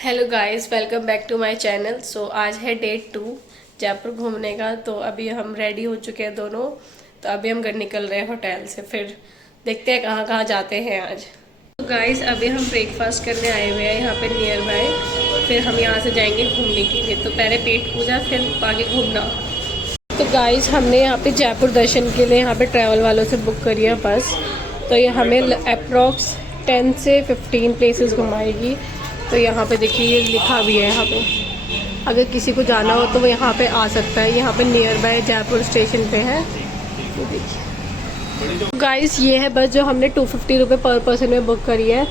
Hello guys, welcome back to my channel. So आज है day 2 Jaipur घूमने का। तो अभी हम रेडी हो चुके हैं दोनों। तो अभी हम घर निकल रहे हैं होटल से, फिर देखते हैं कहाँ कहाँ जाते हैं आज। तो गाइस अभी हम ब्रेकफास्ट करने आए हुए हैं यहाँ पे नियर बाय। फिर हम यहाँ से जाएंगे घूमने के लिए। तो पहले पेट पूजा, फिर आगे घूमना। तो गाइस हमने यहाँ पे जयपुर दर्शन के लिए यहाँ पे ट्रैवल वालों से बुक करी है बस। तो ये हमें अप्रॉक्स 10 से 15 प्लेसेस घुमाएगी। तो यहाँ पे देखिए ये लिखा भी है यहाँ पे, अगर किसी को जाना हो तो वो यहाँ पे आ सकता है। यहाँ पे नियर बाय जयपुर स्टेशन पे है। तो देखिए गाइस ये है बस जो हमने 250 रुपये पर पर्सन में बुक करी है।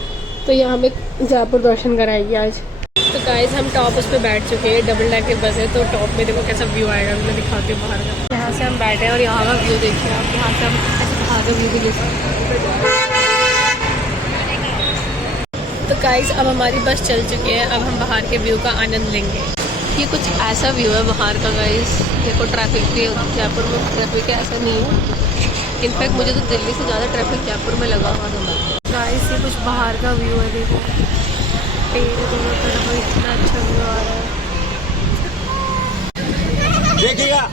तो ये हमें जयपुर दर्शन कराएगी आज। तो गाइस हम टॉप उस पर बैठ चुके हैं, डबल डेकर बस है। तो टॉप में देखो कैसा व्यू आएगा, मैं दिखाती हूँ बाहर का। यहाँ से हम बैठे हैं और यहाँ का व्यू देखिए आप। यहाँ से हम ऐसे बाहर का व्यू भी ले सकते हैं। तो गाइस अब हमारी बस चल चुकी है, अब हम बाहर के व्यू का आनंद लेंगे। ये कुछ ऐसा व्यू है बाहर का गाइस। देखो ट्रैफिक भी जयपुर में ट्रैफिक ऐसा नहीं है। इनफैक्ट मुझे तो दिल्ली से ज़्यादा ट्रैफिक जयपुर में लगा हुआ था। गाइस ये कुछ बाहर का व्यू है, देखो पेड़ दोनों तरफ, इतना अच्छा व्यू आ रहा है। देखिएगा,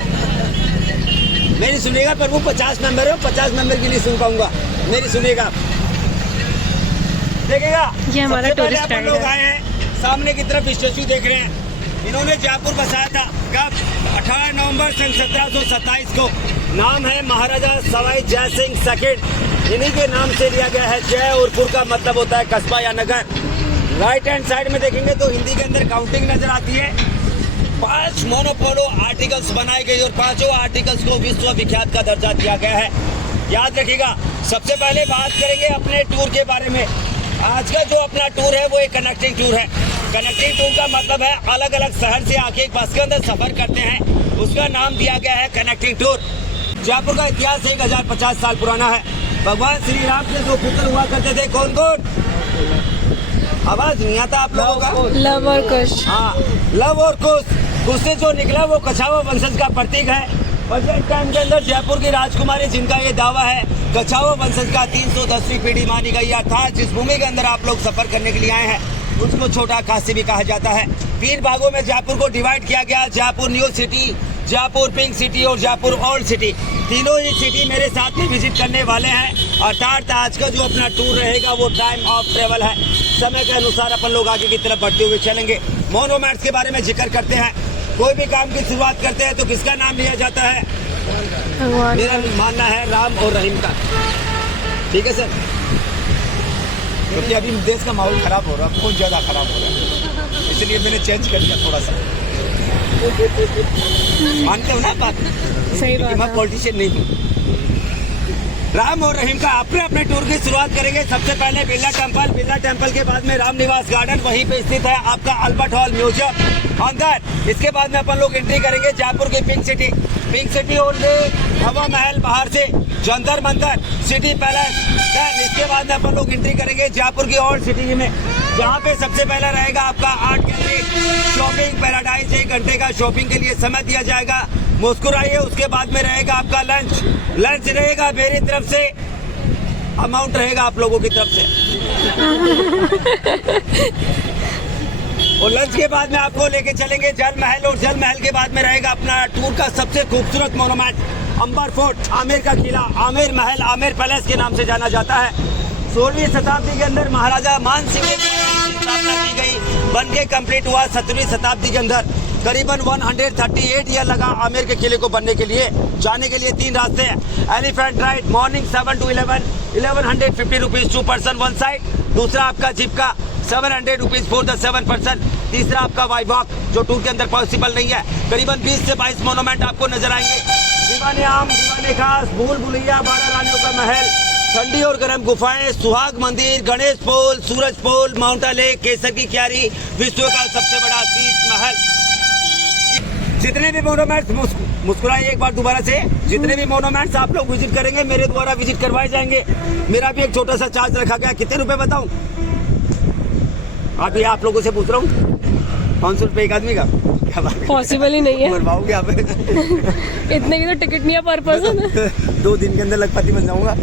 मेरी सुनिएगा। प्रभु 50 मेंबर है, 50 मेंबर के लिए सुन पाऊंगा। मेरी सुनिएगा, देखिएगा। ये हमारा टूरिस्ट गाइड लोग है। आए हैं, सामने की तरफ स्टेचू देख रहे हैं। इन्होंने जयपुर बसाया था कब? 18 नवंबर सन 1727 को। नाम है महाराजा सवाई जय सिंह सेकंड। इन्हीं के नाम से लिया गया है। जय और पुर का मतलब होता है कस्बा या नगर। राइट हैंड साइड में देखेंगे तो हिंदी के अंदर काउंटिंग नजर आती है। 5 मोनोपोलो आर्टिकल्स बनाए गए और 5 आर्टिकल्स को विश्व विख्यात का दर्जा दिया गया है। याद रखिएगा। सबसे पहले बात करेंगे अपने टूर के बारे में। आज का जो अपना टूर है वो एक कनेक्टिंग टूर है। कनेक्टिंग टूर का मतलब है अलग अलग शहर से आके एक बस के अंदर सफर करते हैं, उसका नाम दिया गया है कनेक्टिंग टूर। जयपुर का इतिहास 1050 साल पुराना है। भगवान श्री राम के जो पुत्र हुआ करते थे, कौन कौन? आवाज नहीं आता आप लोगों का? लव और कुश। हाँ, लव और कुश। कुश से जो निकला वो कछावा वंशज का प्रतीक है। बजट टाइम के अंदर जयपुर की राजकुमारी जिनका ये दावा है, कछावा वंशज का 310वीं पीढ़ी मानी गई। अर्थात जिस भूमि के अंदर आप लोग सफर करने के लिए आए हैं उसको छोटा काशी भी कहा जाता है। 3 भागों में जयपुर को डिवाइड किया गया। Jaipur new city, Jaipur pink city और जयपुर ओल्ड सिटी। तीनों ही सिटी मेरे साथ में विजिट करने वाले हैं। अर्थात आज का जो अपना टूर रहेगा वो टाइम ऑफ ट्रेवल है। समय के अनुसार अपन लोग आगे की तरफ बढ़ते हुए चलेंगे। मोनोमेंट्स के बारे में जिक्र करते हैं। कोई भी काम की शुरुआत करते हैं तो किसका नाम लिया जाता है? मेरा मानना है राम और रहीम का। ठीक है सर, क्योंकि अभी देश का माहौल खराब हो रहा है, बहुत ज्यादा खराब हो रहा है, इसलिए मैंने चेंज कर दिया थोड़ा सा। मानते हो ना बात? सही बात है। मैं पॉलिटिशियन नहीं हूँ। राम और रहीम का अपने अपने टूर की शुरुआत करेंगे। सबसे पहले बिरला टेम्पल। बिरला टेम्पल के बाद में राम निवास गार्डन, वहीं पे स्थित है आपका अल्बर्ट हॉल म्यूजियम अंदर। इसके बाद में अपन लोग एंट्री करेंगे जयपुर की पिंक सिटी। पिंक सिटी और हवा महल बाहर से, जंतर मंतर, सिटी पैलेस। इसके बाद में अपन लोग एंट्री करेंगे जयपुर की ओल्ड सिटी में, जहाँ पे सबसे पहला रहेगा आपका आर्ट गैलरी, शॉपिंग पैराडाइज। 1 घंटे का शॉपिंग के लिए समय दिया जाएगा। मुस्कुराइए। उसके बाद में रहेगा आपका लंच। लंच रहेगा मेरी तरफ से, अमाउंट रहेगा आप लोगों की तरफ से। और लंच के बाद में आपको लेके चलेंगे जल महल, और जल महल के बाद में रहेगा अपना टूर का सबसे खूबसूरत मोनूमेंट अंबर फोर्ट, आमेर का किला। आमेर महल आमेर पैलेस के नाम से जाना जाता है। 16वीं शताब्दी के अंदर महाराजा मान सिंह की स्थापना की गई, बन के कंप्लीट हुआ 17वीं शताब्दी के अंदर। करीबन 138 ईयर लगा आमेर के किले को बनने के लिए। जाने के लिए 3 रास्ते हैं। Elephant ride morning 7 to 1150 rupees 2 person 1 side. दूसरा आपका जीप का 700 रुपीज फॉर द 7 पर्सन। तीसरा आपका वाई वॉक, जो टूर के अंदर पॉसिबल नहीं है। करीबन 20 से 22 मोनूमेंट आपको नजर आएंगे। दीवाने आम, दीवाने खास, भूल भुलैया, 12 रानियों का महल, ठंडी और गर्म गुफाएं, सुहाग मंदिर, गणेश पोल, सूरज पोल, माउंटा लेक, केसर की क्यारी, विश्व का सबसे बड़ा शीश महल। जितने भी मोनूमेंट्स, मुस्कुराइए एक बार दोबारा से, जितने भी मोनूमेंट्स आप लोग विजिट करेंगे मेरे द्वारा विजिट करवाए जाएंगे। मेरा भी एक छोटा सा चार्ज रखा गया। कितने रुपए बताऊं? अभी आप लोगों से पूछ रहा हूँ। 500 रुपए एक आदमी का? पॉसिबल ही नहीं है। बनवाओगे आप? इतने की तो टिकट नहीं है पर पर्सन। 2 दिन के अंदर लखपति बन जाऊंगा।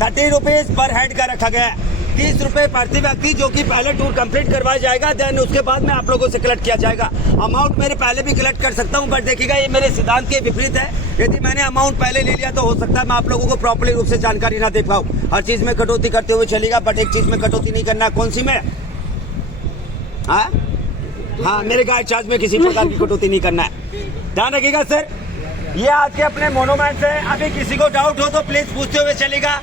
30 रुपीज पर हेड का रखा गया है। ₹30 प्रति व्यक्ति, जो कि पहले टूर कंप्लीट करवाया जाएगा, देन उसके बाद में आप लोगों से कलेक्ट किया जाएगा। अमाउंट मेरे पहले भी कलेक्ट कर सकता हूं, बट देखिएगा ये मेरे सिद्धांत के विपरीत है। यदि मैंने अमाउंट पहले ले लिया तो हो सकता है मैं आप लोगों को प्रॉपर्ली रूप से जानकारी ना दे पाऊँ। हर चीज में कटौती करते हुए चलेगा, बट एक चीज में कटौती नहीं करना। कौन सी में? हाँ, मेरे गाइड चार्ज में किसी प्रकार की कटौती नहीं करना है, ध्यान रखिएगा सर। ये आज के अपने मोनूमेंट्स है। अभी किसी को डाउट हो तो प्लीज पूछते हुए चलेगा।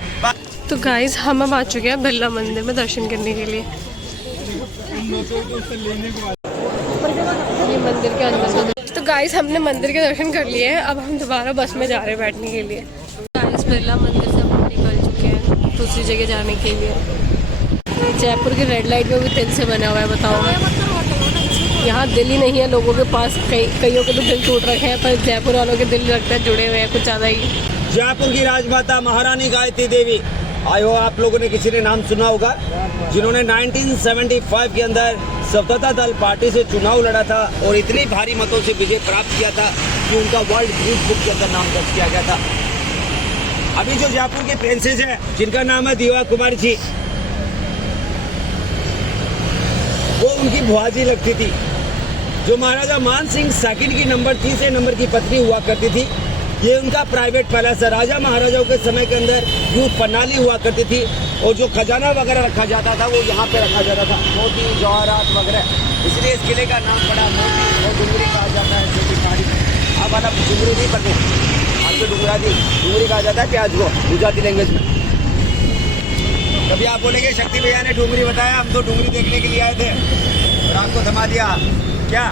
तो गाइस हम अब आ चुके हैं बिरला मंदिर में दर्शन करने के लिए। ये मंदिर के अंदर तो गाइस हमने मंदिर के दर्शन कर लिए हैं। अब हम दोबारा बस में जा रहे हैं बैठने के लिए। गाइस बिरला मंदिर से हम निकल चुके हैं दूसरी जगह जाने के लिए। जयपुर की रेड लाइट में भी दिल से बना हुआ है, बताओ। यहाँ दिल ही नहीं है लोगों के पास, कईयों के तो दिल टूट रखे हैं, पर जयपुर वालों के दिल लगता है जुड़े हुए हैं कुछ ज़्यादा ही। जयपुर की राजमाता महारानी गायत्री देवी, आयो आप लोगों ने किसी ने नाम सुना होगा, जिन्होंने 1975 के अंदर स्वतंत्रता दल पार्टी से चुनाव लड़ा था और इतनी भारी मतों से विजय प्राप्त किया था कि उनका वर्ल्ड गिनीज बुक के अंदर नाम दर्ज किया गया था। अभी जो जयपुर के प्रिंसेस है जिनका नाम है दीवा कुमारी जी, वो उनकी बुआ जी लगती थी, जो महाराजा मान सिंह सेकंड की नंबर 3 नंबर की पत्नी हुआ करती थी। ये उनका प्राइवेट पैलेस है। राजा महाराजाओं के समय के अंदर यूथ प्रणाली हुआ करती थी और जो खजाना वगैरह रखा जाता था वो यहाँ पे रखा जाता था, मोती जवाहरात वगैरह। इसलिए इस किले का नाम पड़ा मोती और डुंगरी कहा जाता है, जो कि तारीख अब वाला डुंगरी नहीं पड़ते, आज तो डुंगरी कहा जाता है प्याज को गुजराती लैंग्वेज में। कभी आप बोलेंगे शक्ति भैया ने डुंगरी बताया, हम तो डुंगरी देखने के लिए आए थे और आपको थमा दिया क्या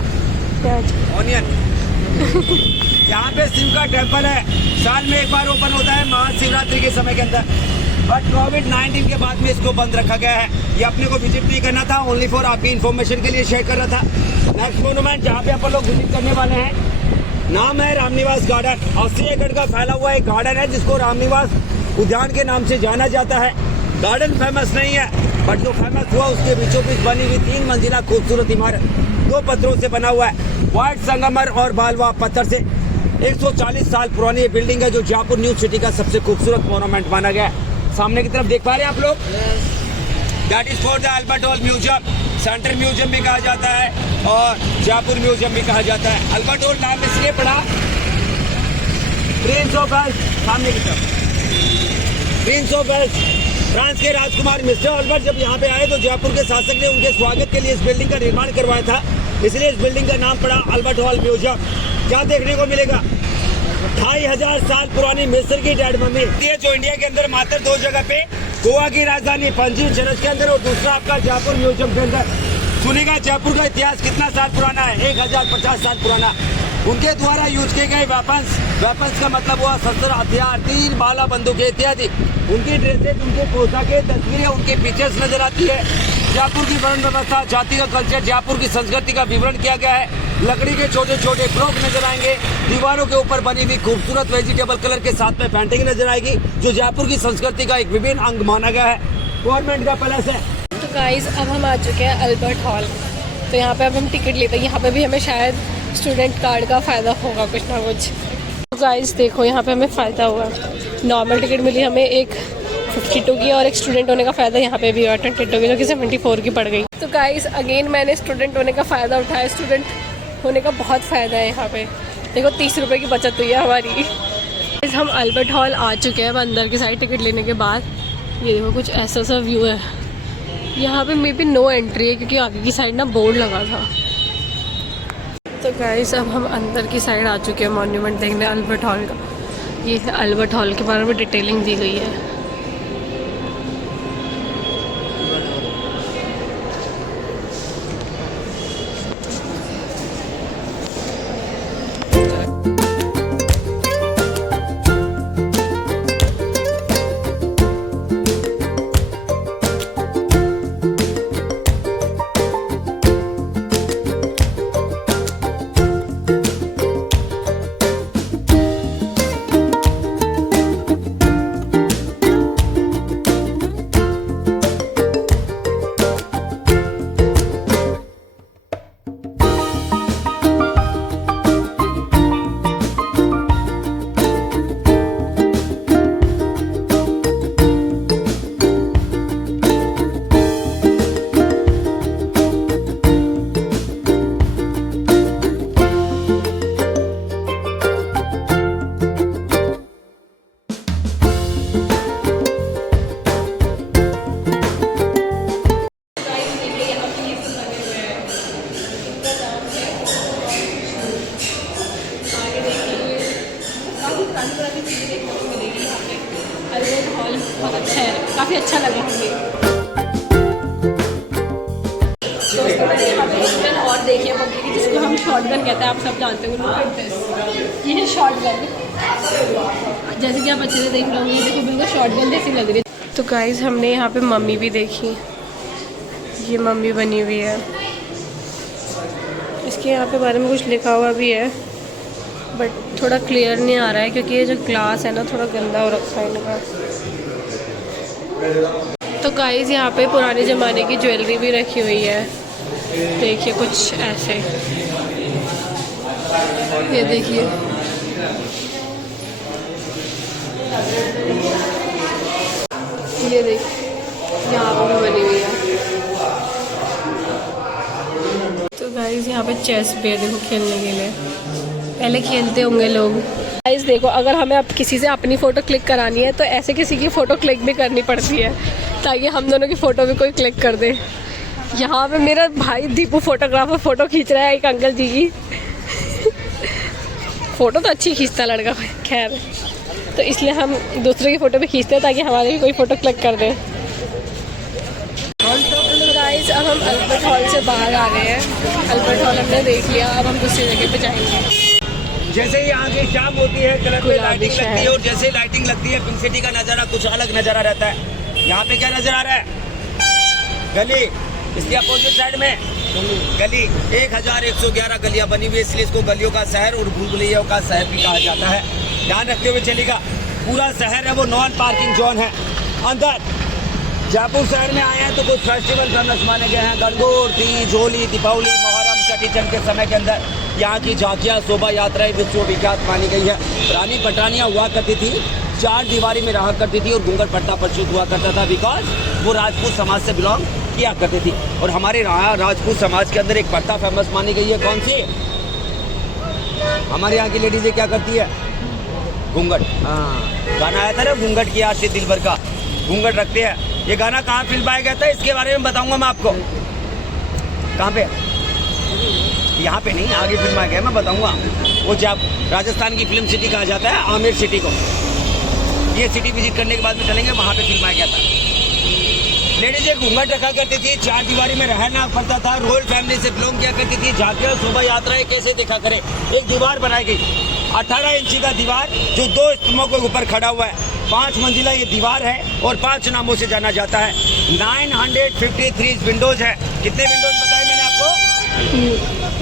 ऑनियन। यहाँ पे शिव का टेम्पल है, साल में एक बार ओपन होता है महाशिवरात्रि के समय के अंदर, बट कोविड-19 के बाद में इसको बंद रखा गया है। ये अपने को विजिट नहीं करना था, ओनली फॉर आपकी इन्फॉर्मेशन के लिए शेयर कर रहा था। नेक्स्ट मोन्यूमेंट जहाँ पे अपन लोग विजिट करने वाले हैं, नाम है रामनिवास गार्डन। 80 एकड़ का फैला हुआ एक गार्डन है जिसको रामनिवास उद्यान के नाम से जाना जाता है। गार्डन फेमस नहीं है, बट जो फेमस हुआ उसके बीचों बीच बनी हुई 3 मंजिला खूबसूरत इमारत 2 पत्थरों से बना हुआ है, व्हाइट संगमर और बालवा पत्थर से। 140 साल पुरानी ये बिल्डिंग है, जो जयपुर न्यू सिटी का सबसे खूबसूरत मोनूमेंट माना गया है। सामने की तरफ देख पा रहे हैं आप लोग, that is for the Albert hall museum. Central museum भी कहा जाता है और जयपुर म्यूजियम भी कहा जाता है। अल्बर्ट हॉल नाम इसलिए पड़ा, प्रिंस ऑफ वेल्स, सामने की तरफ प्रिंस ऑफ वेल्स, फ्रांस के राजकुमार मिस्टर अल्बर्ट जब यहाँ पे आए तो जयपुर के शासक ने उनके स्वागत के लिए इस बिल्डिंग का निर्माण करवाया था, इसलिए इस बिल्डिंग का नाम पड़ा अल्बर्ट हॉल म्यूजियम। क्या देखने को मिलेगा? 2500 साल पुरानी मिस्र की डेड मम्मी, जो इंडिया के अंदर मात्र 2 जगह पे, गोवा की राजधानी पणजी चर्च के अंदर और दूसरा आपका जयपुर म्यूजियम के अंदर। सुनेगा जयपुर का इतिहास कितना साल पुराना है? 1050 साल पुराना। उनके द्वारा यूज किए गए वेपन्स का मतलब हुआ शस्त्र, हथियार, तीर, भाला, बंदूकें इत्यादि। उनकी ड्रेसेज, उनके पोशाकें, तस्वीरें उनके फीचर्स नजर आती है। जयपुर की वर्ण व्यवस्था, जाति का कल्चर, जयपुर की संस्कृति का विवरण किया गया है। लकड़ी के छोटे छोटे ब्लॉक नजर आएंगे, दीवारों के ऊपर बनी हुई खूबसूरत वेजिटेबल कलर के साथ में पेंटिंग नजर आएगी, जो जयपुर की संस्कृति का एक विभिन्न अंग माना गया है। गवर्नमेंट का पैलेस है। तो गाइस अब हम आ चुके हैं अल्बर्ट हॉल। तो यहाँ पे अब हम टिकट लेते हैं। यहाँ पे भी हमें शायद स्टूडेंट कार्ड का फ़ायदा होगा कुछ ना कुछ। तो गाइस देखो यहाँ पे हमें फ़ायदा हुआ, नॉर्मल टिकट मिली हमें एक 52 की, और एक स्टूडेंट होने का फ़ायदा यहाँ पे भी हुआ 22 की, जो कि 74 की पड़ गई। तो गाइस अगेन मैंने स्टूडेंट होने का फ़ायदा उठाया। स्टूडेंट होने का बहुत फ़ायदा है यहाँ पे। देखो 30 रुपये की बचत हुई है हमारी। हम अल्बर्ट हॉल आ चुके हैं। अब अंदर की साइड टिकट लेने के बाद ये देखो कुछ ऐसा सा व्यू है। यहाँ पे मे बी नो एंट्री है क्योंकि आगे की साइड ना बोर्ड लगा था। तो गाइस अब हम अंदर की साइड आ चुके हैं मॉन्यूमेंट देखने अल्बर्ट हॉल का। ये है अल्बर्ट हॉल के बारे में डिटेलिंग दी गई है। उसके बाद यहाँ पे एक गन और देखिए पब्लिक की, जिसको हम शॉर्ट गन कहते हैं, आप सब जानते हो। लुक एट दिस, ये है शॉर्ट गन। जैसे कि आप अच्छे से देख रहे होंगे, देखो बिल्कुल शॉर्ट गन जैसी लग रही है। तो गाइज हमने यहाँ पे मम्मी भी देखी, ये मम्मी बनी हुई है। इसके यहाँ पे बारे में कुछ लिखा हुआ भी है, बट थोड़ा क्लियर नहीं आ रहा है क्योंकि ये जो ग्लास है ना थोड़ा गंदा हो रखा है इनका। तो गाइस यहाँ पे पुराने ज़माने की ज्वेलरी भी रखी हुई है, देखिए कुछ ऐसे, ये देखिए। ये देखिए यहाँ पे भी बनी हुई है। तो गाइस यहाँ पे चेस भी है, देखो खेलने के लिए, पहले खेलते होंगे लोग। गाइस देखो, अगर हमें अब किसी से अपनी फ़ोटो क्लिक करानी है तो ऐसे किसी की फ़ोटो क्लिक भी करनी पड़ती है ताकि हम दोनों की फ़ोटो भी कोई क्लिक कर दे। यहाँ पे मेरा भाई दीपू फोटोग्राफर फ़ोटो खींच रहा है एक अंकल जी की। फ़ोटो तो अच्छी खींचता लड़का, खैर, तो इसलिए हम दूसरे की फ़ोटो भी खींचते हैं ताकि हमारी भी कोई फ़ोटो क्लिक कर दे। गाइस अब हम अल्बर्ट हॉल से बाहर आ रहे हैं। अल्बर्ट हॉल हमने देख लिया, अब हम दूसरी जगह पे जाएंगे। जैसे ही यहाँ की शाम होती है, कलरफुल लाइटिंग लगती है, और जैसे लाइटिंग लगती है पिंक सिटी का नज़ारा कुछ अलग नज़ारा रहता है। यहाँ पे क्या नजर आ रहा है? गली, इसके अपोजिट साइड में गली 1111 गलियां बनी हुई है, इसलिए इसको गलियों का शहर और भूल भुलैया का शहर भी कहा जाता है। ध्यान रखते हुए चलेगा, पूरा शहर है वो नॉन पार्किंग जोन है। अंदर जयपुर शहर में आए हैं तो कुछ फेस्टिवल फेमस माने गए हैं, गणगौर, तीज, होली, दीपावली, मोहर्रम, चटीचंड के समय के अंदर यहाँ की झांकियाँ, शोभा यात्राएं विश्वविख्यात मानी गई है। रानी पटानियाँ हुआ करती थी, 4 दीवारी में रहा करती थी और घूंघट पट्टा प्रचुत हुआ करता था, बिकॉज वो राजपूत समाज से बिलोंग किया करती थी। और हमारे राजपूत समाज के अंदर एक प्रथा फेमस मानी गई है, कौन सी? हमारे यहाँ की लेडीजें क्या करती है? घूंघट। हाँ, गाना आया था ना, घूंघट की आज से दिल भर का, घूंघट रखते हैं। ये गाना कहाँ फिल्माया गया था इसके बारे में बताऊंगा मैं आपको। कहाँ पे? यहाँ पे नहीं, आगे फिल्माया गया, मैं बताऊंगा। वो जब राजस्थान की फिल्म सिटी कहा जाता है आमेर सिटी को, ये सिटी विजिट करने के बाद में चलेंगे, वहाँ पे फिल्माया गया था। लेडीज एक घूंघट रखा करती थी, 4 दीवारी में रहना पड़ता था, रॉयल फैमिली से बिलोंग किया करती थी। झांकियाँ, शोभा यात्राएं कैसे देखा करे। एक दीवार बनाई गई, 18 इंची का दीवार जो 2 स्तंभों के ऊपर खड़ा हुआ है। 5 मंजिला ये दीवार है और 5 नामों से जाना जाता है। 953 विंडोज है। कितने विंडोज बताए मैंने आपको?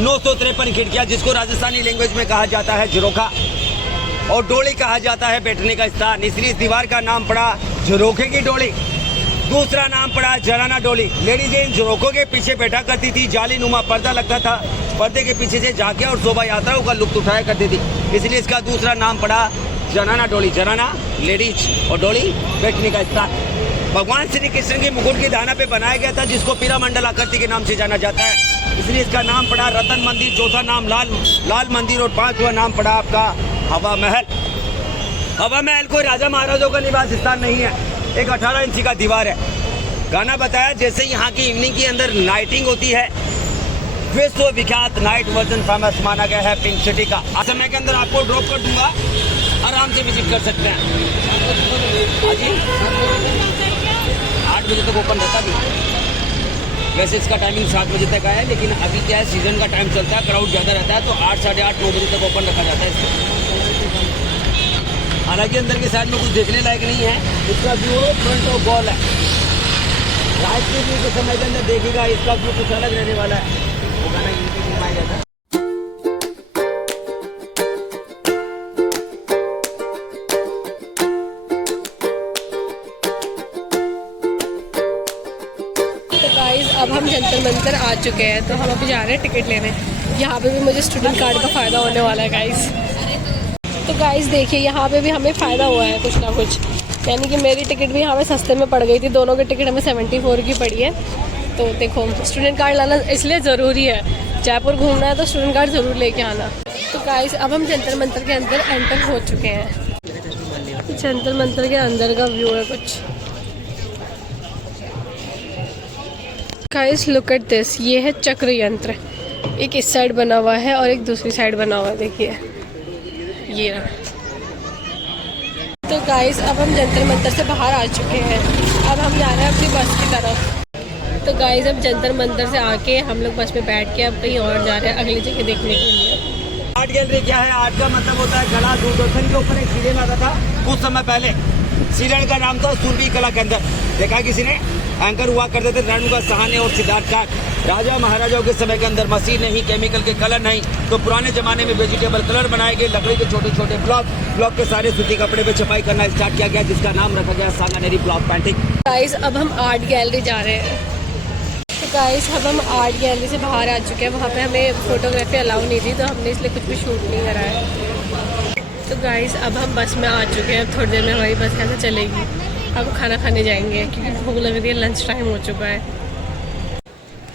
953 खिड़कियाँ, जिसको राजस्थानी लैंग्वेज में कहा जाता है झरोखा, और डोली कहा जाता है बैठने का स्थान, इसलिए इस दीवार का नाम पड़ा झरोखे की डोली। दूसरा नाम पड़ा जराना डोली। लेडीज इन झरोखों के पीछे बैठा करती थी, जाली नुमा पर्दा लगता था, पर्दे के पीछे से झांकियाँ और शोभा यात्राओं का लुत्फ उठाया करती थी, इसलिए इसका दूसरा नाम पड़ा जराना डोली। जराना लेडीज और डोली बैठने का स्थान। भगवान श्री कृष्ण की मुकुट की दाना पे बनाया गया था, जिसको पीरामंडल आकृति के नाम से जाना जाता है, इसलिए इसका नाम पड़ा रतन मंदिर। चौथा नाम लाल मंदिर, और 5वां नाम पड़ा आपका हवा महल। हवा महल कोई राजा महाराजों का निवास स्थान नहीं है, एक 18 इंची का दीवार है। गाना बताया, जैसे यहाँ की इवनिंग के अंदर लाइटिंग होती है, विश्वविख्यात नाइट वर्जन फेमस माना गया है पिंक सिटी का। आज समय के अंदर आपको ड्रॉप कर दूंगा, आराम से विजिट कर सकते हैं। हाँ जी, 8 बजे तक ओपन रहता भी, वैसे इसका टाइमिंग 7 बजे तक आया है, लेकिन अभी क्या है, सीजन का टाइम चलता है, क्राउड ज़्यादा रहता है, तो 8, साढ़े 8, 9 बजे तक ओपन रखा जाता है इसको। हालांकि अंदर के साइड में कुछ देखने लायक नहीं है, इसका व्यू फ्रंट ऑफ वॉल है। रात के व्यू के समय के अंदर देखेगा, इसका व्यू कुछ अलग रहने वाला है। वो गाना यहीं पे फिल्माया गया था। अब हम जंतर मंतर आ चुके हैं, तो हम अभी जा रहे हैं टिकट लेने। यहाँ पे भी मुझे स्टूडेंट कार्ड का फ़ायदा होने वाला है गाइस। तो गाइस देखिए, यहाँ पे भी हमें फ़ायदा हुआ है कुछ ना कुछ, यानी कि मेरी टिकट भी यहाँ पे सस्ते में पड़ गई थी। दोनों की टिकट हमें 74 की पड़ी है। तो देखो, स्टूडेंट कार्ड लाना इसलिए ज़रूरी है, जयपुर घूमना है तो स्टूडेंट कार्ड ज़रूर लेके आना। तो गाइस अब हम जंतर मंतर के अंदर एंटर हो चुके हैं। जंतर मंतर के अंदर का व्यू है कुछ। गाइस लुक एट दिस, ये है चक्र यंत्र। एक इस साइड बना हुआ है और एक दूसरी साइड बना हुआ है, देखिए ये रहा। तो गाइस अब हम जंतर मंतर से बाहर आ चुके हैं, अब हम जा रहे हैं अपनी बस की तरफ। तो गाइस अब जंतर मंतर से आके हम लोग बस में बैठ के अब कहीं और जा रहे हैं अगली जगह देखने के लिए। आर्ट गैलरी क्या है? आर्ट का मतलब होता है कला। दूरदर्शन के ऊपर एक सीरियल आता था कुछ समय पहले, सीरियल का नाम था सूरबीर कला केंद्र। देखा किसी ने? एंकर हुआ करते थे रेणुका सहाने और सिद्धार्थ काट। राजा महाराजाओं के समय के अंदर मशीन नहीं, केमिकल के कलर नहीं, तो पुराने जमाने में वेजिटेबल कलर बनाए गए, लकड़ी के छोटे छोटे ब्लॉक के सारे सूती कपड़े पे छपाई करना स्टार्ट किया गया, जिसका नाम रखा गया सांगानेरी ब्लॉक पेंटिंग। गाइस अब हम आर्ट गैलरी जा रहे हैं। तो गाइस अब हम आर्ट गैलरी से बाहर आ चुके हैं। वहाँ पे हमें फोटोग्राफी अलाउ नहीं थी तो हमने इसलिए कुछ भी शूट नहीं करा है। तो गाइस अब हम बस में आ चुके हैं। थोड़ी देर में हमारी बस यहाँ से चलेगी। अब खाना खाने जाएंगे क्योंकि भूख लग रही है, लंच टाइम हो चुका है।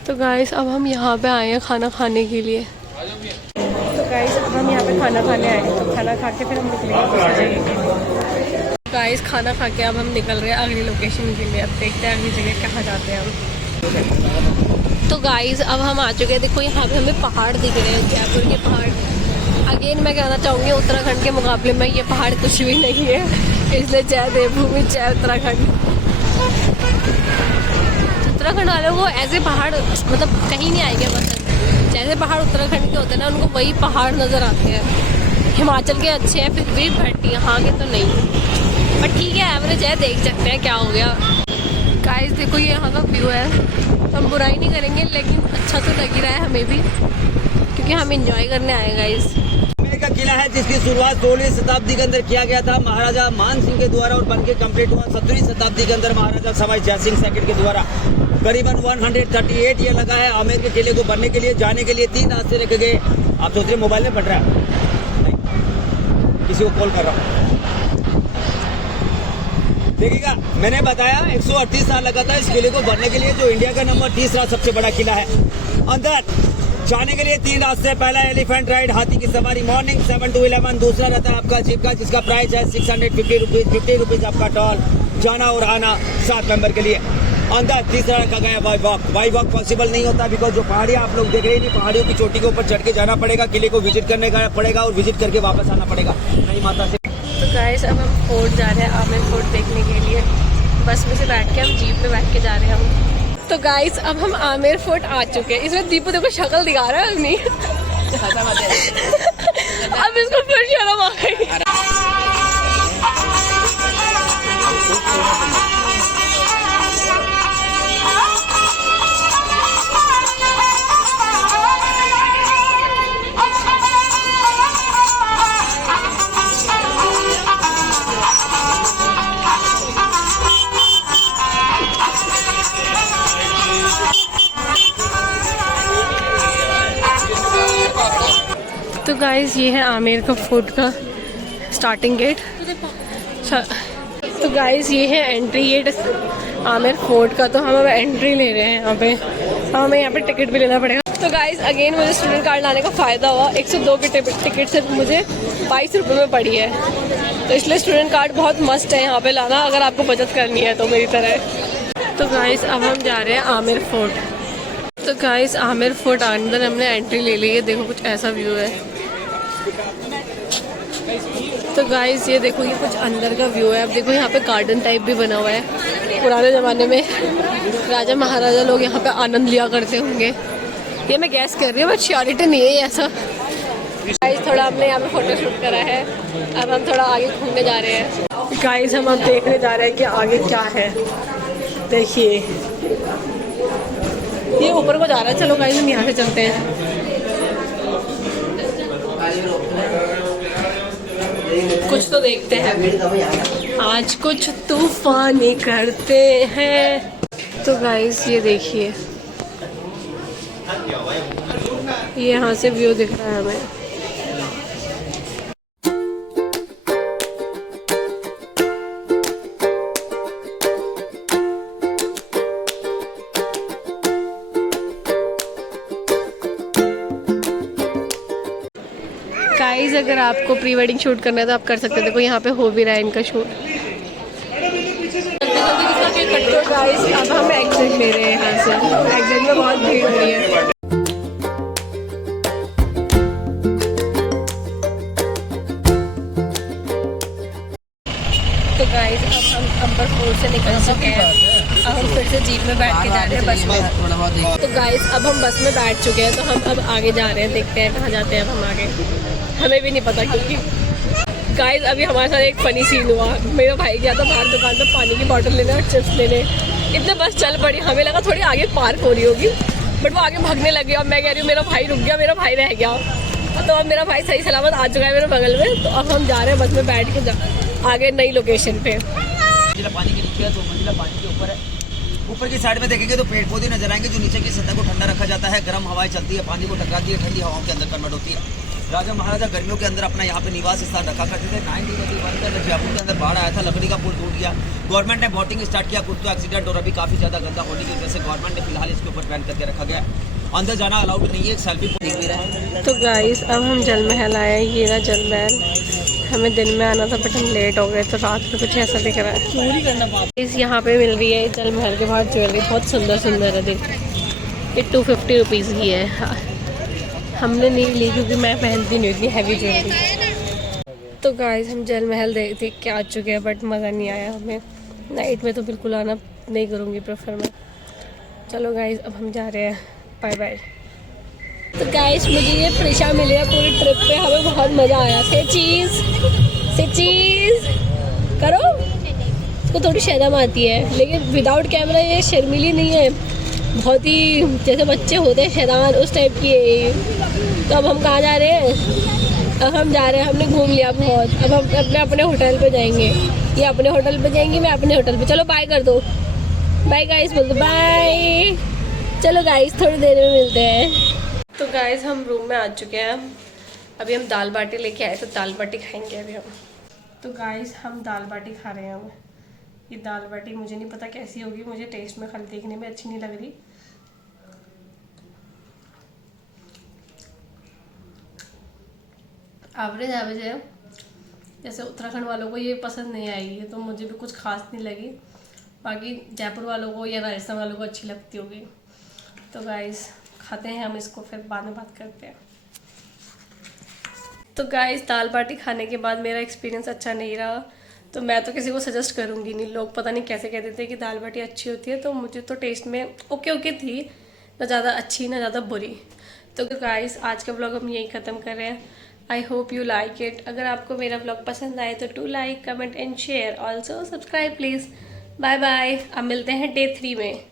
तो गाइस अब हम यहाँ पे आए हैं खाना खाने के लिए। तो गाइस अब हम यहाँ पे खाना खाने आए हैं। तो खाना खा के फिर हम निकलेंगे दूसरी जगह के लिए। गाइस खाना खा के अब हम निकल रहे हैं अगली लोकेशन के लिए। अब देखते हैं अगली जगह कहाँ जाते हैं हम। तो गाइस अब हम आ चुके हैं। देखो यहाँ पे हमें पहाड़ दिख रहे हैं, जयपुर के पहाड़। अगेन मैं कहना चाहूँगी उत्तराखंड के मुकाबले में ये पहाड़ कुछ भी नहीं है, इसलिए जय देवभूमि जय उत्तराखंड। उत्तराखंड वालों को ऐसे पहाड़ मतलब कहीं नहीं आएंगे पसंद। जैसे पहाड़ उत्तराखंड के होते हैं ना, उनको वही पहाड़ नज़र आते हैं। हिमाचल के अच्छे हैं फिर भी, बट यहाँ के तो नहीं। बट ठीक है, एवरेज है, देख सकते हैं क्या हो गया। गाइस देखो ये यहाँ का व्यू है। हम बुराई नहीं करेंगे लेकिन अच्छा तो लग ही रहा है हमें भी, क्योंकि हम इंजॉय करने आए गाइस। आमेर का किला है जिसकी शुरुआत 16वीं शताब्दी के अंदर किया गया था महाराजा मान सिंह के द्वारा और बनके कंप्लीट हुआ 17वीं शताब्दी के अंदर महाराजा सवाई जय सिंह सेकंड के द्वारा। करीबन 138 ये लगा है। आमेर के किले को बनने के लिए, जाने के लिए 3 रास्ते रखे गए। आप सोच रहे मोबाइल में पढ़ रहा है? नहीं, किसी को कॉल कर रहा हूँ। देखिएगा, मैंने बताया 138 साल लगा था इस किले को बनने के लिए, जो इंडिया का नंबर 30 सबसे बड़ा किला है। अंदर जाने के लिए 3 रास्ते। पहला एलिफेंट राइड, हाथी की सवारी, मॉर्निंग 7 to 11। दूसरा रहता है आपका जीप का, जिसका प्राइस है 650 रुपीज, 50 रुपीज आपका टोल, जाना और आना 7 मेंबर के लिए। अंदर तीसरा रखा गया Y walk. Y walk possible नहीं होता बिकॉज जो पहाड़ियाँ आप लोग देख रहे हैं, पहाड़ियों की चोटी के ऊपर चढ़ के जाना पड़ेगा, किले को विजिट करने का पड़ेगा और विजिट करके वापस आना पड़ेगा। नहीं माता से। तो गाइस अब हम फोर्ट जा रहे हैं, आमेर फोर्ट देखने के लिए। बस में से बैठ के हम जीप में बैठ के जा रहे हैं हम। तो गाइस अब हम आमेर फोर्ट आ चुके हैं। इसमें दीपू देखो शक्ल दिखा रहा है अपनी। अब इसको फिर शर्म आ गई। तो गाइस ये है आमेर का फोर्ट का स्टार्टिंग गेट। तो गाइस ये है एंट्री गेट आमेर फोर्ट का। तो हम अब एंट्री ले रहे हैं यहाँ पे। हमें यहाँ पे टिकट भी लेना पड़ेगा। तो गाइस अगेन मुझे स्टूडेंट कार्ड लाने का फ़ायदा हुआ। 102 की टिकट सिर्फ मुझे 22 रुपये में पड़ी है। तो इसलिए स्टूडेंट कार्ड बहुत मस्त है यहाँ पे लाना, अगर आपको बचत करनी है तो मेरी तरह। तो गाइस अब हम जा रहे हैं आमेर फोर्ट। तो गाइस आमेर फोर्ट अंदर हमने एंट्री ले ली है। देखो कुछ ऐसा व्यू है। तो गाइस ये देखो, ये कुछ अंदर का व्यू है। अब देखो यहाँ पे गार्डन टाइप भी बना हुआ है। पुराने ज़माने में राजा महाराजा लोग यहाँ पे आनंद लिया करते होंगे, ये मैं गैस कर रही हूँ, बट श्योरिटी नहीं है ऐसा। गाइस थोड़ा हमने यहाँ पे फोटो शूट करा है। अब हम थोड़ा आगे घूमने जा रहे हैं। गाइस हम अब देखने जा रहे हैं कि आगे क्या है। देखिए ये ऊपर को जा रहा है। चलो गाइस हम यहाँ से चलते हैं। कुछ तो देखते हैं, आज कुछ तूफानी करते हैं। तो गाइस ये देखिए, ये यहाँ से व्यू दिख रहा है हमें। गाइस अगर आपको प्री वेडिंग शूट करना है तो आप कर सकते हैं। देखो यहाँ पे हो भी रहा है इनका शूट। तो गाइस अब हम एग्जिट ले रहे हैं यहाँ से। एग्जिट में बहुत भीड़ हो रही है। तो गाइस अब हम अंबर फोर्ट से निकल चुके हैं। अब हम फिर से जीप में बैठ के जा रहे हैं बस में। तो गाइस अब हम बस में बैठ चुके हैं, तो हम अब आगे जा रहे हैं, देखते हैं कहाँ जाते हैं अब हम आगे, हमें भी नहीं पता। क्योंकि गाइस अभी हमारे साथ एक फनी सीन हुआ, मेरा भाई गया था बाहर दुकान पर पानी की बोतल लेने और चिप्स लेने, इतने बस चल पड़ी, हमें लगा थोड़ी आगे पार्क हो रही होगी, बट वो आगे भागने लगे और मैं कह रही हूँ मेरा भाई रुक गया, मेरा भाई रह गया। तो अब मेरा भाई सही सलामत आ चुका है मेरे बगल में, तो अब हम जा रहे हैं बस में बैठ के आगे नई लोकेशन पे। मंजिला पानी के नीचे है, 2 मंजिला पानी के ऊपर है। ऊपर की साइड में देखेंगे तो पेड़ पौधे नजर आएंगे, जो नीचे की सतह को ठंडा रखा जाता है, गर्म हवाएं चलती है, पानी को टकराती है, ठंडी हवाओं के अंदर कन्वर्ट होती है। राजा महाराजा गर्मियों के अंदर अपना यहाँ पे निवास स्थान रखा करते थे। 1981 में जयपुर के अंदर बाढ़ आया था, लकड़ी का पुल टूट गया, गवर्नमेंट ने बोटिंग स्टार्ट किया, कुछ तो एक्सीडेंट और अभी काफी ज्यादा गंदा होने की वजह से गवर्नमेंट ने फिलहाल इसके ऊपर बैन करके रखा गया। अंदर जाना अलाउड नहीं है, एक सेल्फी दिख भी रहा है। तो गाइस अब हम जल महल आए हैं, ये रहा जल महल। हमें दिन में आना था बट हम लेट हो गए, तो रात में कुछ ऐसा दिख रहा है। चोरी करना इस यहाँ पे मिल रही है जल महल के बाहर ज्वेलरी, बहुत सुंदर सुंदर है, देख ये 250 रुपीज़ की है। हाँ। हमने नहीं ली क्योंकि मैं पहनती नहीं इतनी हैवी ज्वेलरी। तो गाइस हम जल महल देख के आ चुके हैं, बट मज़ा नहीं आया हमें, नाइट में तो बिल्कुल आना नहीं करूँगी प्रेफर मैं। चलो गाइस अब हम जा रहे हैं, बाय बाय। तो गाइस मुझे ये प्रिशा मिली है पूरी ट्रिप पे, हमें बहुत मज़ा आया। से चीज़ करो, उसको थोड़ी शर्म आती है, लेकिन विदाउट कैमरा ये शर्मीली नहीं है, बहुत ही जैसे बच्चे होते हैं शैतान उस टाइप की है ये। तो अब हम कहाँ जा रहे हैं? अब हम जा रहे हैं, हमने घूम लिया बहुत, अब हम अपने अपने होटल पे जाएंगे, ये अपने होटल पे जाएंगी, मैं अपने होटल पे। चलो बाय कर दो, बाय गाइस बोल दो, बाय। चलो गाइस थोड़ी देर में मिलते हैं। तो गाइस हम रूम में आ चुके हैं, अभी हम दाल बाटी लेके आए, तो दाल बाटी खाएंगे अभी हम। तो गाइस हम दाल बाटी खा रहे हैं हम। ये दाल बाटी मुझे नहीं पता कैसी होगी, मुझे टेस्ट में खाली देखने में अच्छी नहीं लग रही। एवरेज है, जैसे उत्तराखंड वालों को ये पसंद नहीं आएगी, तो मुझे भी कुछ खास नहीं लगी। बाकी जयपुर वालों को या राजस्थान वालों को अच्छी लगती होगी। तो गाइस खाते हैं हम इसको, फिर बाद में बात करते हैं। तो गाइस दाल बाटी खाने के बाद मेरा एक्सपीरियंस अच्छा नहीं रहा, तो मैं तो किसी को सजेस्ट करूँगी नहीं। लोग पता नहीं कैसे कहते थे कि दाल बाटी अच्छी होती है, तो मुझे तो टेस्ट में ओके थी, ना ज़्यादा अच्छी ना ज़्यादा बुरी। तो गाइस आज का व्लॉग हम यही ख़त्म कर रहे हैं। I hope you like it. अगर आपको मेरा व्लॉग पसंद आए तो do like, comment and share, also subscribe please. Bye bye, अब मिलते हैं डे 3 में।